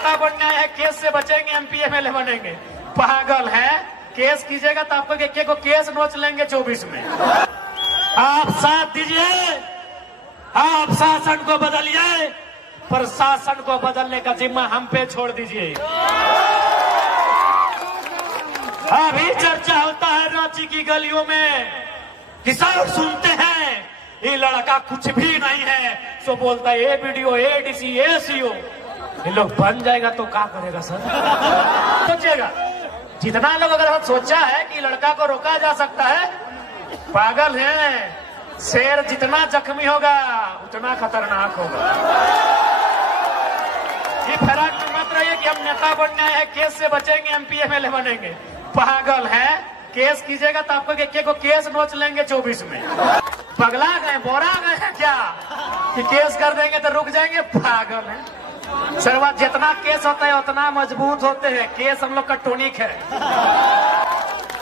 नेता बनने आए हैं, केस से बचेंगे, एमपी एमएलए बनेंगे। पागल है, केस कीजिएगा तो आपको एक को केस नोच लेंगे 24 में। आप साथ दीजिए, आप शासन को बदलिए, प्रशासन को बदलने का जिम्मा हम पे छोड़ दीजिए। अभी चर्चा होता है रांची की गलियों में, किसान सुनते हैं ये लड़का कुछ भी नहीं है, सो बोलता है एबीडीओ, एडीसी, एसीओ। ये लोग बन जाएगा तो क्या करेगा सर? सोचिएगा, जितना लोग अगर सोचा है कि लड़का को रोका जा सकता है, पागल है। शेर जितना जख्मी होगा उतना खतरनाक होगा। ये फराक में मत रहिए कि हम नेता बनने आए हैं, केस से बचेंगे, एमपी एमएलए बनेंगे। पागल है, केस कीजिएगा तो आपको एक को केस नोच लेंगे 24 में। पगला गए, बोरा गए हैं क्या कि केस कर देंगे तो रुक जाएंगे? पागल है। सर्वा जितना केस होता है उतना मजबूत होते हैं। केस हम लोग का टॉनिक है।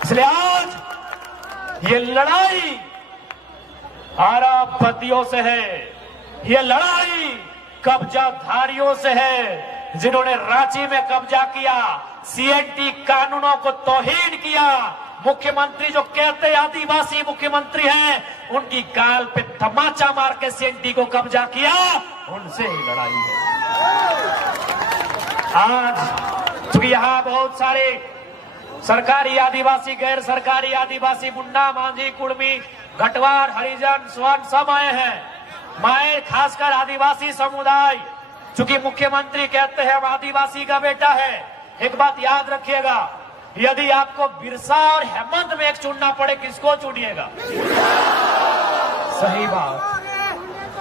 इसलिए आज ये लड़ाई अरबपतियों से है, ये लड़ाई कब्जाधारियों से है, जिन्होंने रांची में कब्जा किया, सीएनटी कानूनों को तौहीन किया। मुख्यमंत्री जो कहते आदिवासी मुख्यमंत्री हैं, उनकी गाल पे तमाचा मार के सीएनटी को कब्जा किया, उनसे ही लड़ाई है। आज चूंकि यहाँ बहुत सारे सरकारी आदिवासी, गैर सरकारी आदिवासी, मुंडा, मांझी, कुड़मी, घटवार, हरिजन, स्वर्ण सब आए हैं। मैं खासकर आदिवासी समुदाय, चूंकि मुख्यमंत्री कहते हैं हम आदिवासी का बेटा है। एक बात याद रखिएगा, यदि आपको बिरसा और हेमंत में एक चुनना पड़े, किसको चुनिएगा? सही बात,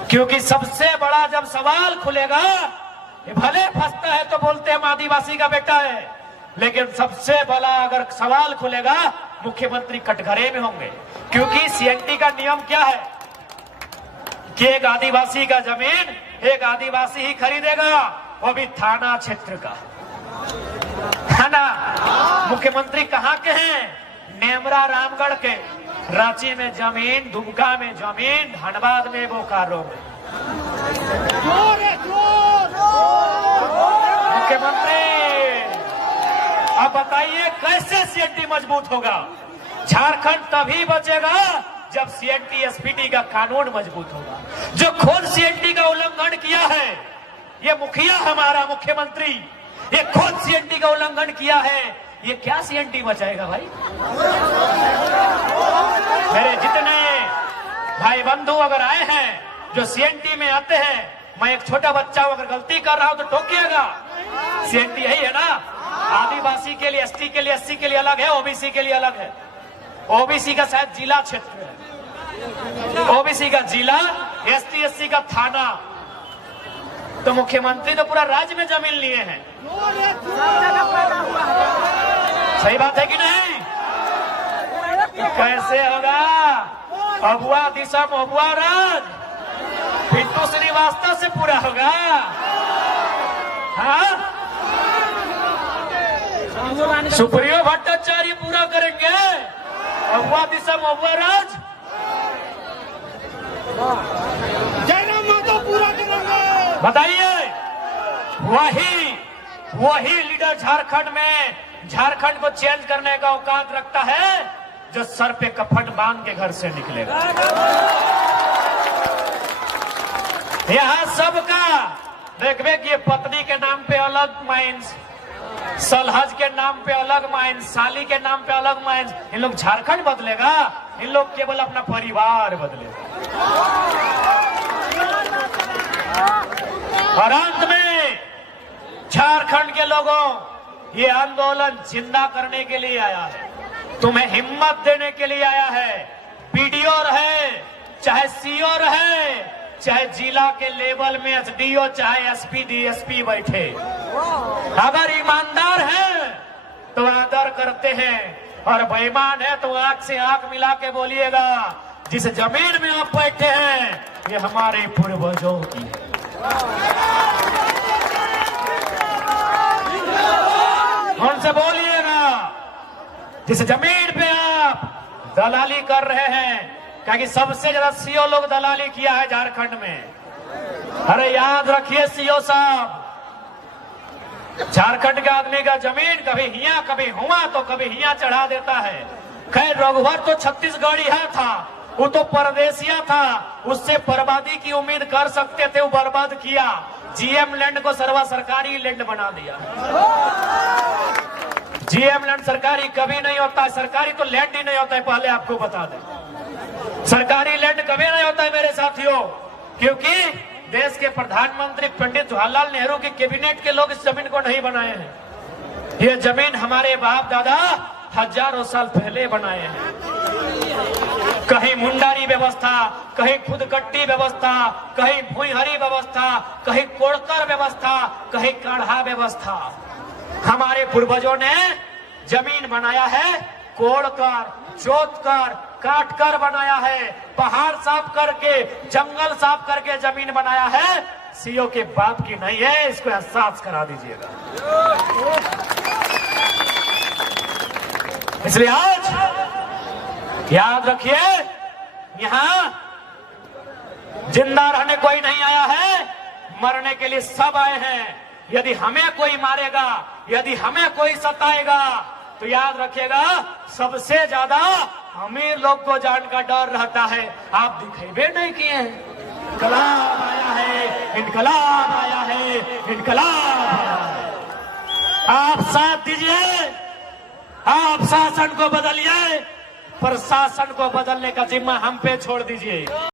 क्योंकि सबसे बड़ा जब सवाल खुलेगा, भले फंसता है तो बोलते हैं हम आदिवासी का बेटा है, लेकिन सबसे बड़ा अगर सवाल खुलेगा, मुख्यमंत्री कटघरे में होंगे। क्योंकि सीएनटी का नियम क्या है कि एक आदिवासी का जमीन एक आदिवासी ही खरीदेगा, वो भी थाना क्षेत्र का, है ना। मुख्यमंत्री कहाँ के हैं? नेमरा, रामगढ़ के। रांची में जमीन, दुमका में जमीन, धनबाद में, बोकारो में। मुख्यमंत्री अब बताइए कैसे सीएनटी मजबूत होगा? झारखंड तभी बचेगा जब सीएनटी एसपीटी का कानून मजबूत होगा। जो खुद सीएनटी का उल्लंघन किया है, ये मुखिया हमारा मुख्यमंत्री, ये खुद सीएनटी का उल्लंघन किया है, ये क्या सीएनटी बचाएगा भाई? मेरे जितने भाई बंधु अगर आए हैं जो सीएनटी में आते हैं, मैं एक छोटा बच्चा हूं, अगर गलती कर रहा हूं तो टोकिएगा। सीएनटी यही है ना, आदिवासी के लिए, एसटी के लिए, एससी के लिए अलग है, ओबीसी के लिए अलग है। ओबीसी का शायद जिला क्षेत्र है, ओबीसी का जिला, एसटी एससी का थाना। तो मुख्यमंत्री तो पूरा राज्य में जमीन लिए हैं। सही बात है कि नहीं? कैसे होगा? अबुआ दिशा मबुआ राज पिंटू श्रीवास्तव से पूरा होगा? हाँ, सुप्रियो भट्टाचार्य पूरा करेंगे, अबुआ दिशा मबुआ राज जयराम माधव पूरा करेंगे। बताइए, वही लीडर झारखंड में, झारखंड को चेंज करने का औकात रखता है, जो सर पे कफन बांध के घर से निकलेगा। यहाँ सबका देखबे कि ये पत्नी के नाम पे अलग माइंस, सलहज के नाम पे अलग माइंस, साली के नाम पे अलग माइंस। इन लोग झारखंड बदलेगा? इन लोग केवल अपना परिवार बदलेगा। और अंत में झारखंड के लोगों, ये आंदोलन जिंदा करने के लिए आया है, तुम्हें हिम्मत देने के लिए आया है। बीडीओ रहे, चाहे सीओ रहे, चाहे जिला के लेवल में एसडीओ, चाहे एसपी डीएसपी बैठे, अगर ईमानदार है तो आदर करते हैं, और बेईमान है तो आंख से आंख मिला के बोलिएगा, जिस जमीन में आप बैठे हैं ये हमारे पूर्वजों की है। उनसे बोलिएगा, जिस जमीन पे आप दलाली कर रहे हैं, क्योंकि सबसे ज्यादा सीओ लोग दलाली किया है झारखंड में। अरे याद रखिए सीओ साहब, झारखंड के आदमी का जमीन कभी हिया कभी हुआ तो कभी हिया चढ़ा देता है। खैर रघुवर तो छत्तीसगढ़ी है था, वो तो परदेसिया था, उससे बर्बादी की उम्मीद कर सकते थे, वो बर्बाद किया। जीएम लैंड को सर्वा सरकारी लैंड बना दिया। जीएम लैंड सरकारी कभी नहीं होता है, सरकारी तो लैंड ही नहीं होता है, पहले आपको बता दें। सरकारी लैंड कभी नहीं होता है मेरे साथियों, क्योंकि देश के प्रधानमंत्री पंडित जवाहरलाल नेहरू की कैबिनेट के लोग इस जमीन को नहीं बनाए हैं। ये जमीन हमारे बाप दादा हजारों साल पहले बनाए हैं। कहीं मुंडारी व्यवस्था, कहीं खुदकट्टी व्यवस्था, कहीं भुईहरी व्यवस्था, कहीं कोड़कर व्यवस्था, कहीं काढ़ा व्यवस्था। हमारे पूर्वजों ने जमीन बनाया है कोड़कर, जोतकर, काटकर बनाया है, पहाड़ साफ करके, जंगल साफ करके जमीन बनाया है। सीओ के बाप की नहीं है, इसको एहसास करा दीजिएगा। इसलिए आज याद रखिए, यहां जिंदा रहने कोई नहीं आया है, मरने के लिए सब आए हैं। यदि हमें कोई मारेगा, यदि हमें कोई सताएगा, तो याद रखिएगा सबसे ज्यादा हमें लोग को जान का डर रहता है। आप दिखेबे नहीं किए हैं। इनकलाब आया है, इनकलाब आया है, इनकलाब आया है। आप साथ दीजिए, आप शासन को बदलिए, प्रशासन को बदलने का जिम्मा हम पे छोड़ दीजिए।